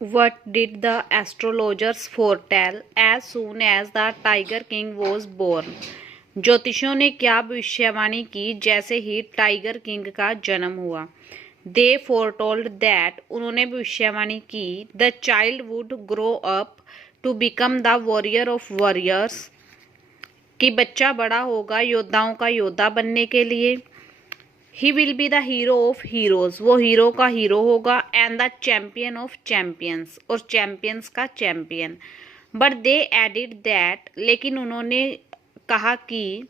What did the astrologers foretell as soon as the Tiger King was born? ज्योतिषियों ने क्या भविष्यवाणी की जैसे ही टाइगर किंग का जन्म हुआ? They foretold that उन्होंने भविष्यवाणी की the child would grow up to become the warrior of warriors, कि बच्चा बड़ा होगा योद्धाओं का योद्धा बनने के लिए। He will be the hero of heroes, वो हीरो का हीरो होगा। And the champion of champions, और चैंपियंस का champion. But they added that, लेकिन उन्होंने कहा कि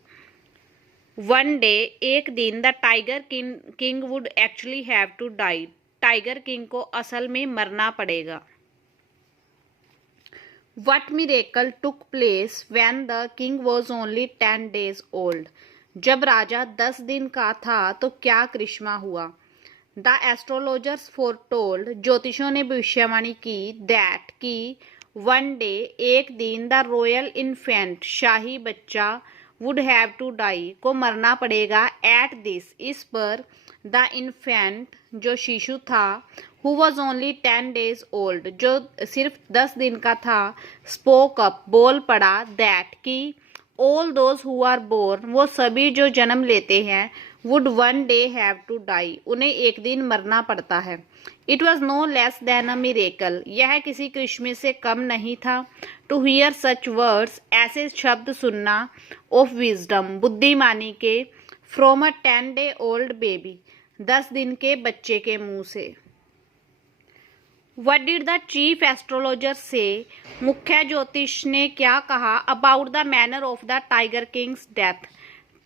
वन डे, एक दिन, the tiger king would actually have to die, tiger king को असल में मरना पड़ेगा। What miracle took place when the king was only 10 days old? जब राजा 10 दिन का था तो क्या करिश्मा हुआ? The astrologers foretold, ज्योतिषों ने भविष्यवाणी की that, कि one day, एक दिन, the royal infant, शाही बच्चा, would have to die, को मरना पड़ेगा। at this, इस पर, the infant, जो शिशु था, who was only 10 days old, जो सिर्फ 10 दिन का था, spoke up, बोल पड़ा, that, कि all those who are born, वो सभी जो जन्म लेते हैं, would one day have to die, उन्हें एक दिन मरना पड़ता है। It was no less than a miracle, यह किसी करिश्मे से कम नहीं था। To hear such words, ऐसे शब्द सुनना, of wisdom, बुद्धिमानी के, from a 10-day old baby, 10 दिन के बच्चे के मुंह से। What did the chief astrologer say? मुख्य ज्योतिष ने क्या कहा about the manner of the tiger king's death?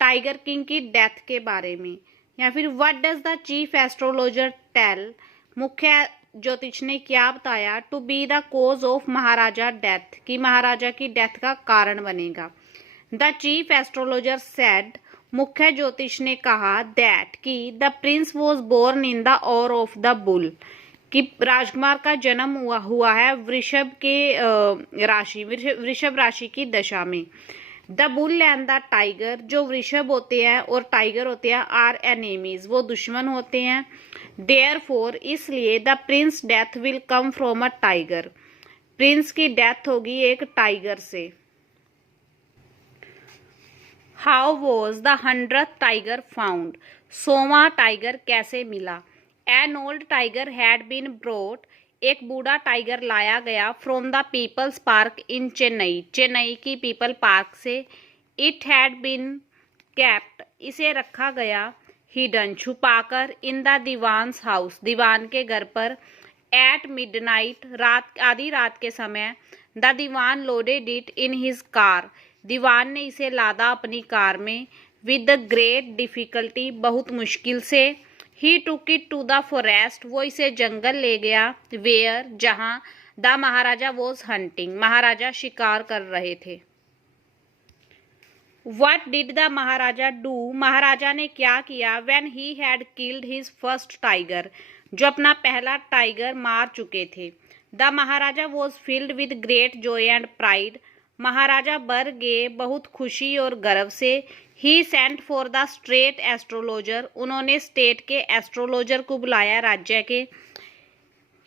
Tiger king की डेथ के बारे में। या फिर what does the chief astrologer tell? मुख्य ज्योतिष ने क्या बताया to be the cause of Maharaja death, कि महाराजा की डेथ का कारण बनेगा। The chief astrologer said, मुख्य ज्योतिष ने कहा that, कि the prince was born in the hour of the bull, कि राजकुमार का जन्म हुआ है वृषभ के राशि, वृषभ राशि की दशा में। The bull and the tiger, जो वृषभ होते हैं और टाइगर होते हैं, आर एनिमीज, वो दुश्मन होते हैं। देयरफॉर, इसलिए, the prince death will come from a tiger, prince की डेथ होगी एक टाइगर से। How was the 100th tiger found? 100वां टाइगर कैसे मिला? An old tiger had been brought, एक बूढ़ा टाइगर लाया गया, from the peoples park in Chennai, Chennai की पीपल पार्क से। इट हैड बीन केप्ट, इसे रखा गया, हिडन, छुपाकर, इन द दीवान्स हाउस, दीवान के घर पर। एट मिडनाइट, रात, आधी रात के समय। The dewan loaded it in his car, दीवान ने इसे लादा अपनी कार में। विद द ग्रेट डिफिकल्टी, बहुत मुश्किल से। He took it to the forest, वो इसे जंगल ले गया। वेयर, जहां, द महाराजा वॉज हंटिंग, महाराजा शिकार कर रहे थे। What did the Maharaja do, महाराजा ने क्या किया when he had killed his first tiger, जो अपना पहला टाइगर मार चुके थे। The Maharaja was filled with great joy and pride, महाराजा भर गए बहुत खुशी और गर्व से। He sent for the state astrologer, उन्होंने स्टेट के एस्ट्रोलॉजर को बुलाया, राज्य के।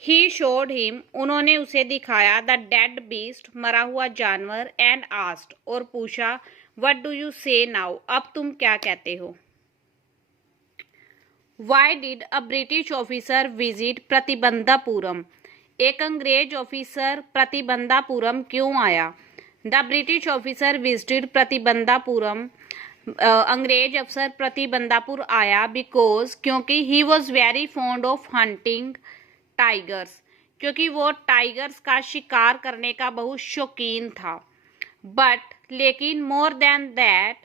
ही शोड हिम, उन्होंने उसे दिखाया, द डेड बीस्ट, मरा हुआ जानवर। एंड आस्क्ड, और पूछा, what do you say now, अब तुम क्या कहते हो? Why did a British officer visit Pratibandapuram, एक अंग्रेज ऑफिसर प्रतिबंधापुरम क्यों आया? The British officer visited Pratibandapuram, अंग्रेज अफसर प्रतिबंधापुर आया, बिकॉज, क्योंकि, he was very fond of hunting tigers, क्योंकि वो टाइगर्स का शिकार करने का बहुत शौकीन था। बट, लेकिन, मोर देन दैट,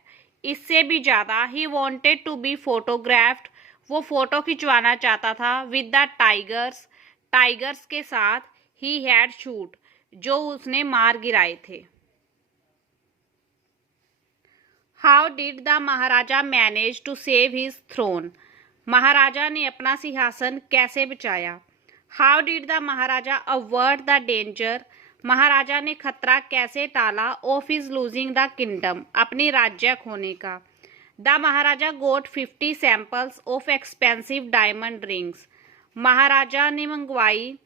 इससे भी ज़्यादा, he wanted to be photographed, वो फोटो खिंचवाना चाहता था, विद द टाइगर्स, टाइगर्स के साथ, ही हैड शूट, जो उसने मार गिराए थे। How did the Maharaja manage to save his throne, महाराजा ने अपना सिंहासन कैसे बचाया? How did the Maharaja avert the danger, महाराजा ने खतरा कैसे टाला, of his losing the kingdom, अपनी राज्य खोने का। The Maharaja got 50 samples of expensive diamond rings, महाराजा ने मंगवाई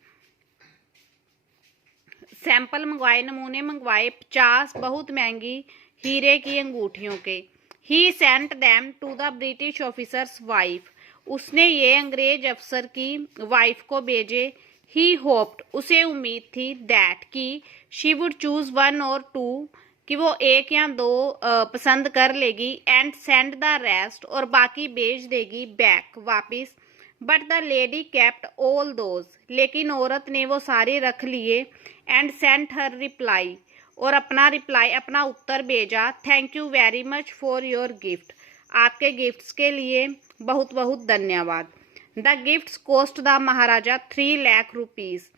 सैंपल मंगवाए, नमूने मंगवाए 50 बहुत महंगी हीरे की अंगूठियों के। He sent them to the British officer's wife, उसने ये अंग्रेज अफसर की वाइफ को भेजे। ही होप्ड, उसे उम्मीद थी, दैट कि शी वुड चूज वन और टू, कि वो एक या दो पसंद कर लेगी, एंड सेंड द रेस्ट, और बाकी भेज देगी बैक वापिस। But the lady kept all those, लेकिन औरत ने वो सारे रख लिए, एंड सेंट हर रिप्लाई, और अपना उत्तर भेजा, thank you very much for your gift, आपके गिफ्ट्स के लिए बहुत बहुत धन्यवाद। The gifts cost the Maharaja 3 lakh rupees,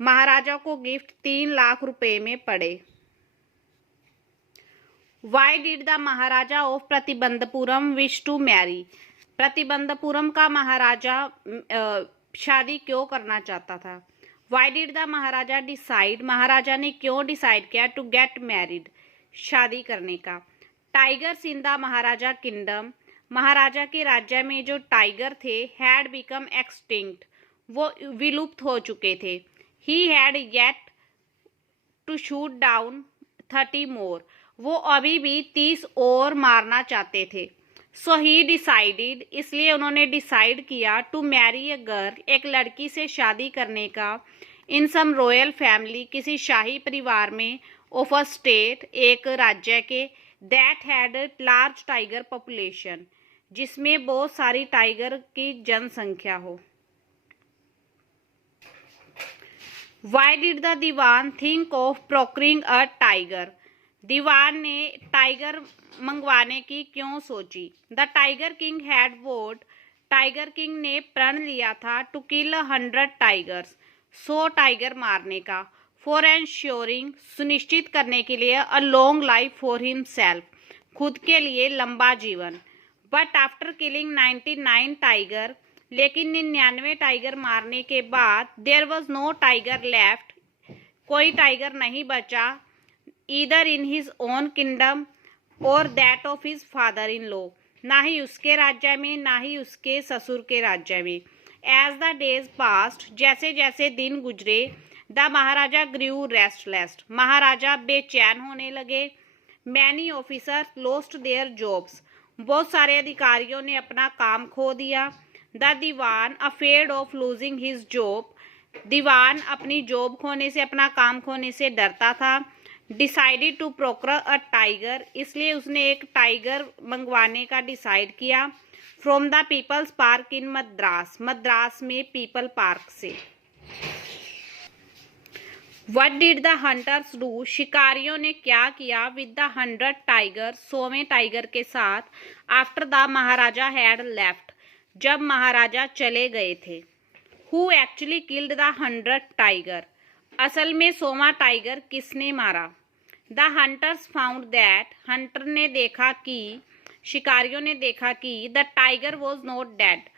महाराजा को गिफ्ट 3 लाख रुपए में पड़े। Why did the Maharaja of Pratibandapuram wish to marry, Pratibandapuram का महाराजा शादी क्यों करना चाहता था। Why did the Maharaja decide, महाराजा ने क्यों डिसाइड किया टू गेट मैरिड, शादी करने का। Tigers in the Maharaja kingdom, महाराजा के राज्य में जो टाइगर थे, हैड बिकम एक्सटिंक्ट, वो विलुप्त हो चुके थे। He had yet to shoot down 30 more, वो अभी भी 30 और मारना चाहते थे। सो ही डिसाइडेड, इसलिए उन्होंने डिसाइड किया, टू मैरी अ गर्ल, एक लड़की से शादी करने का, इन सम रॉयल फैमिली, किसी शाही परिवार में, ऑफ अ स्टेट, एक राज्य के, that had large tiger population, जिसमें बहुत सारी टाइगर की जनसंख्या हो। Why did the dewan think of procuring a tiger, दीवान ने टाइगर मंगवाने की क्यों सोची। The tiger king had vowed, tiger king ने प्रण लिया था, टू किल 100 टाइगर्स, 100 टाइगर मारने का, फॉर एंश्योरिंग, सुनिश्चित करने के लिए, a long life for himself, खुद के लिए लंबा जीवन। बट आफ्टर किलिंग 99 टाइगर, लेकिन 99 टाइगर मारने के बाद, there was no tiger left, कोई टाइगर नहीं बचा, either in his own kingdom और that of his father in law, ना ही उसके राज्य में, ना ही उसके ससुर के राज्य में। एज द डेज पास्ट, जैसे जैसे दिन गुजरे, द महाराजा ग्रू रेस्टलेस, महाराजा बेचैन होने लगे। Many officers lost their jobs, बहुत सारे अधिकारियों ने अपना काम खो दिया। The dewan afraid of losing his job, दीवान अपनी जॉब खोने से, अपना काम खोने से डरता था। Decided to procure a tiger, इसलिए उसने एक टाइगर मंगवाने का डिसाइड किया, from the peoples park in Madras, Madras में पीपल पार्क से। What did the hunters do, शिकारियों ने क्या किया, विद द 100 टाइगर, 100वें टाइगर के साथ, after the Maharaja had left, जब महाराजा चले गए थे। Who actually killed the 100 tiger, असल में 100वां टाइगर किसने मारा। The hunters found that, Hunter ने देखा कि, शिकारियों ने देखा कि, the tiger was not dead,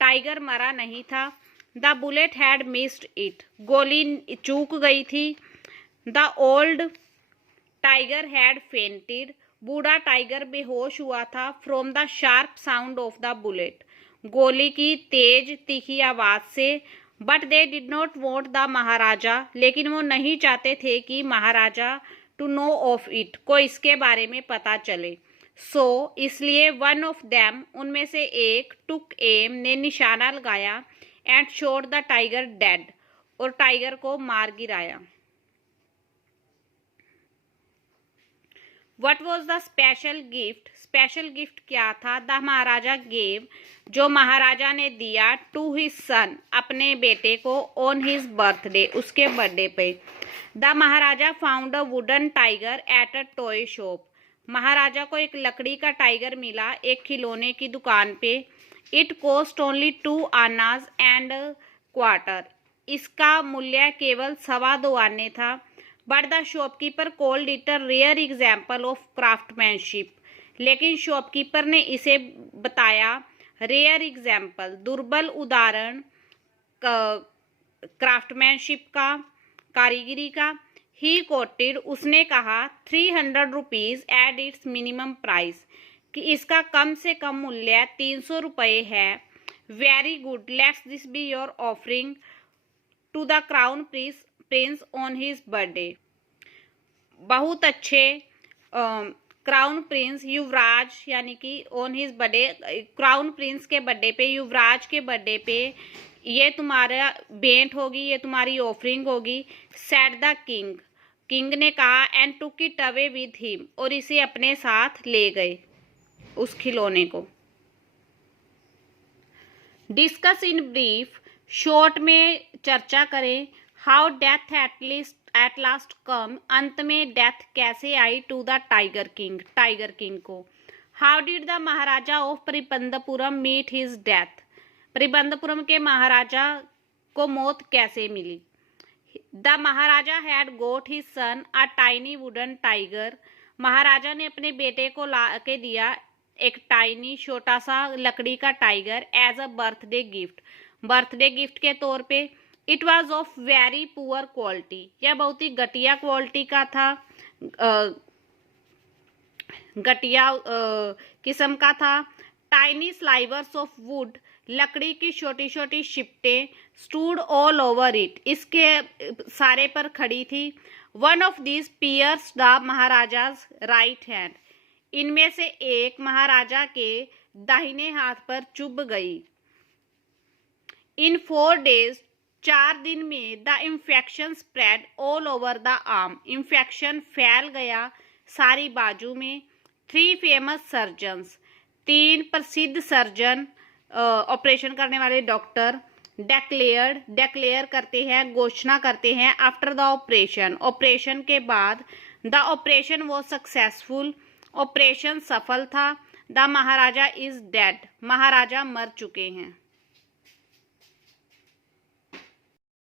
tiger मरा नहीं था। The bullet had missed it, गोली चूक गई थी। The old tiger had fainted, बूढ़ा टाइगर बेहोश हुआ था, from the sharp sound of the bullet, गोली की तेज तीखी आवाज से। But they did not want the महाराजा, लेकिन वो नहीं चाहते थे कि महाराजा, टू नो ऑफ इट, को इसके बारे में पता चले। सो इसलिए, वन ऑफ देम, उनमें से एक, टुक एम, ने निशाना लगाया, and shot the tiger dead, और टाइगर को मार गिराया। What was the special gift, special gift क्या था। द महाराजा गेव, जो महाराजा ने दिया, टू हिज सन, अपने बेटे को, ऑन हिज बर्थडे, उसके बर्थडे पे। The Maharaja found a wooden tiger at a toy shop, महाराजा को एक लकड़ी का टाइगर मिला एक खिलौने की दुकान पे। इट कॉस्ट ओनली 2 आनाज एंड क्वार्टर, इसका मूल्य केवल 2.25 आने था। But the shopkeeper called it a rare example of craftsmanship, लेकिन शॉपकीपर ने इसे बताया रेयर एग्जाम्पल, दुर्बल उदाहरण, क्राफ्टमैनशिप का, कारीगरी का। ही कोटेड, उसने कहा, 300 rupees at its minimum price, कि इसका कम से कम मूल्य 300 रुपये है। Very good, let's this be your offering to the crown prince on his birthday. बहुत अच्छे क्राउन प्रिंस युवराज यानी कि on his birthday, crown prince के बर्थडे पे, युवराज के बर्थडे पे ये तुम्हारा भेंट होगी, ये तुम्हारी ऑफरिंग होगी। सेड द किंग, किंग ने कहा, and took it away with him, और इसे अपने साथ ले गए उस खिलौने को। डिस्कस इन ब्रीफ, शॉर्ट में चर्चा करें। How death at last came, अंत में डेथ कैसे आई to the tiger king, tiger king को। How did the Maharaja of Paribandapuram meet his death, Paribandapuram के महाराजा को मौत कैसे मिली। The Maharaja had got his son a tiny wooden tiger, महाराजा ने अपने बेटे को ला के दिया एक टाइनी छोटा सा लकड़ी का tiger as a birthday gift, birthday gift के तौर पे। It was of very poor quality, यह बहुत ही घटिया क्वालिटी का था, घटिया किस्म का था। टाइनी स्लाइवर्स ऑफ वुड, लकड़ी की छोटी छोटी शिपटें, स्टूड ऑल ओवर इट, इसके सारे पर खड़ी थी। One of these pierced the Maharaja's right hand, इनमें से एक महाराजा के दाहिने हाथ पर चुभ गई। इन 4 days, 4 दिन में, the infection spread all over the arm, infection फैल गया सारी बाजू में। 3 फेमस सर्जन्स, 3 प्रसिद्ध सर्जन, ऑपरेशन करने वाले डॉक्टर, डेक्लेयर करते हैं, घोषणा करते हैं, आफ्टर द ऑपरेशन, ऑपरेशन के बाद, the operation was successful, operation सफल था। द महाराजा इज डेड, महाराजा मर चुके हैं।